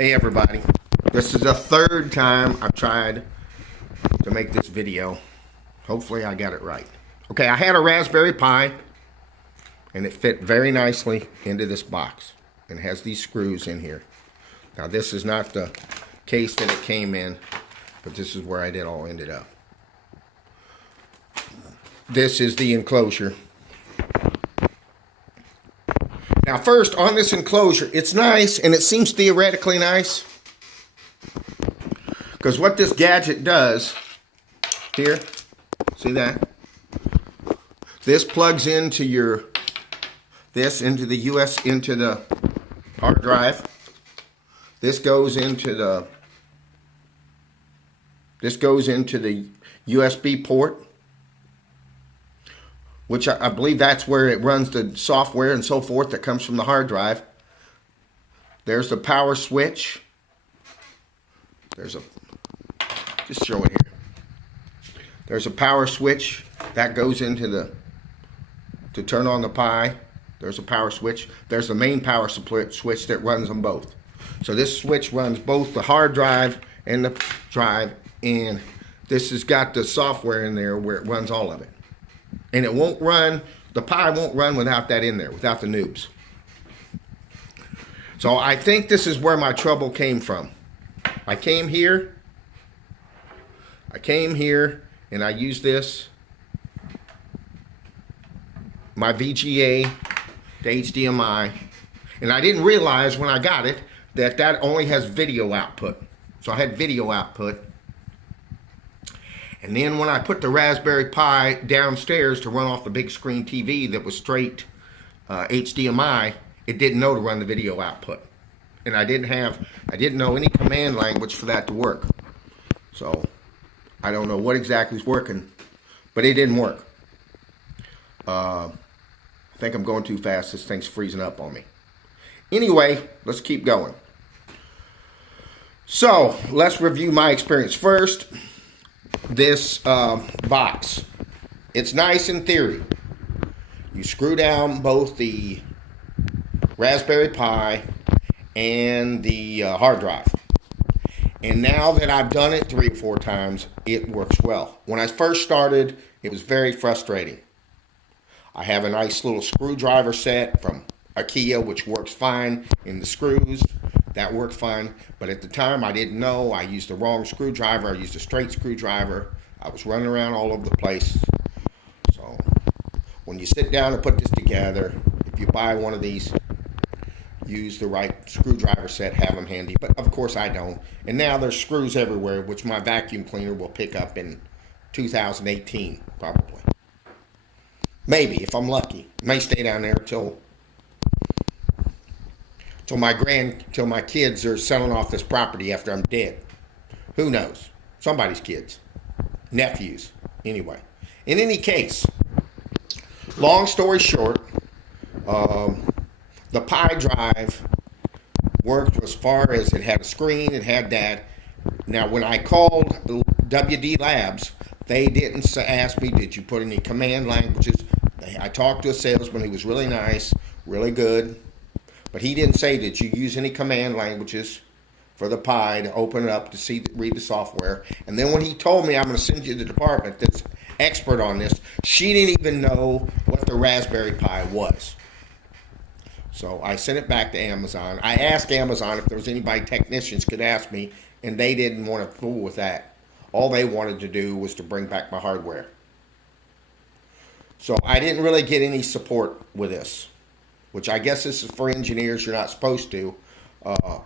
Hey everybody, this is the third time I've tried to make this video. Hopefully I got it right. Okay, I had a Raspberry Pi and it fit very nicely into this box and it has these screws in here. Now this is not the case that it came in, but this is where it all ended up. This is the enclosure. Now first, on this enclosure, it's nice and it seems theoretically nice. Because what this gadget does, here, see that? This plugs into into the hard drive. This goes into the USB port, which I believe that's where it runs the software and so forth that comes from the hard drive. There's the power switch. Just show it here. There's a power switch that goes into to turn on the Pi. There's a power switch. There's the main power switch that runs them both. So this switch runs both the hard drive and the drive, and this has got the software in there where it runs all of it. And it won't run, the Pi won't run without that in there, without the NOOBS. So I think this is where my trouble came from. I came here and I used this, my VGA to HDMI, and I didn't realize when I got it that only has video output. So I had video output. And then when I put the Raspberry Pi downstairs to run off the big screen TV that was straight HDMI, it didn't know to run the video output. And I didn't know any command language for that to work. So I don't know what exactly is working, but it didn't work. I think I'm going too fast. This thing's freezing up on me. Anyway, let's keep going. So let's review my experience first. This box, it's nice in theory. You screw down both the Raspberry Pi and the hard drive, and now that I've done it 3 or 4 times, it works well. When I first started, it was very frustrating. I have a nice little screwdriver set from IKEA which works fine in the screws. That worked fine, but at the time I didn't know. I used the wrong screwdriver. I used a straight screwdriver. I was running around all over the place. So when you sit down and put this together, if you buy one of these, use the right screwdriver set, have them handy. But of course I don't. And now there's screws everywhere, which my vacuum cleaner will pick up in 2018, probably. Maybe, if I'm lucky. It may stay down there till my kids are selling off this property after I'm dead. Who knows? Somebody's kids. Nephews. Anyway. In any case, long story short, the Pi drive worked as far as it had a screen, it had that. Now, when I called WD Labs, they didn't ask me, did you put any command languages? I talked to a salesman who was really nice, really good. But he didn't say, did you use any command languages for the Pi to open it up to read the software? And then when he told me I'm going to send you to the department that's expert on this, she didn't even know what the Raspberry Pi was. So I sent it back to Amazon. I asked Amazon if there was anybody technicians could ask me, and they didn't want to fool with that. All they wanted to do was to bring back my hardware. So I didn't really get any support with this, which I guess this is for engineers. You're not supposed to.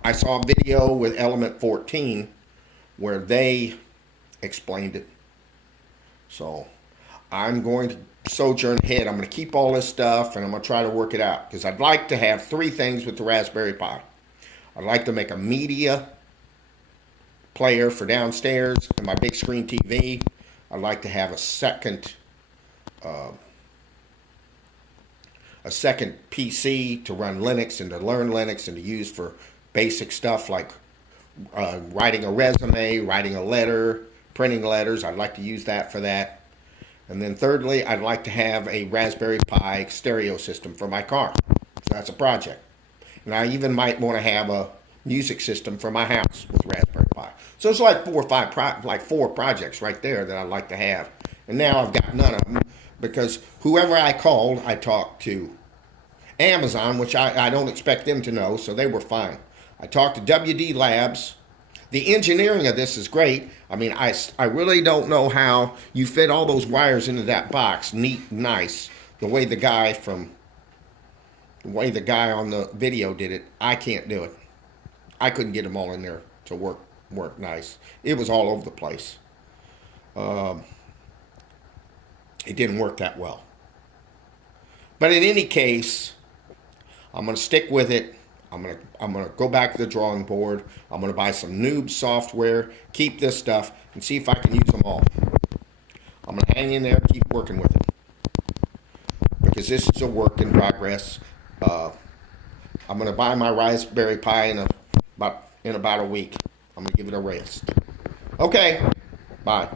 I saw a video with Element 14 where they explained it. So I'm going to sojourn ahead. I'm going to keep all this stuff and I'm going to try to work it out, because I'd like to have 3 things with the Raspberry Pi. I'd like to make a media player for downstairs and my big screen TV. I'd like to have a second PC to run Linux and to learn Linux and to use for basic stuff like writing a resume, writing a letter, printing letters. I'd like to use that for that. And then thirdly, I'd like to have a Raspberry Pi stereo system for my car. So that's a project. And I even might want to have a music system for my house with Raspberry Pi. So it's like four projects right there that I'd like to have. And now I've got none of them because whoever I called, I talked to. Amazon, which I don't expect them to know, so they were fine. I talked to WD Labs. The engineering of this is great. I mean, I really don't know how you fit all those wires into that box, neat and nice, the way the guy on the video did it. I can't do it. I couldn't get them all in there to work nice. It was all over the place. It didn't work that well. But in any case, I'm going to stick with it. I'm gonna go back to the drawing board. I'm gonna buy some NOOBS software, keep this stuff, and see if I can use them all. I'm gonna hang in there, keep working with it, because this is a work in progress. I'm gonna buy my Raspberry Pi in about a week. I'm gonna give it a rest. Okay, bye.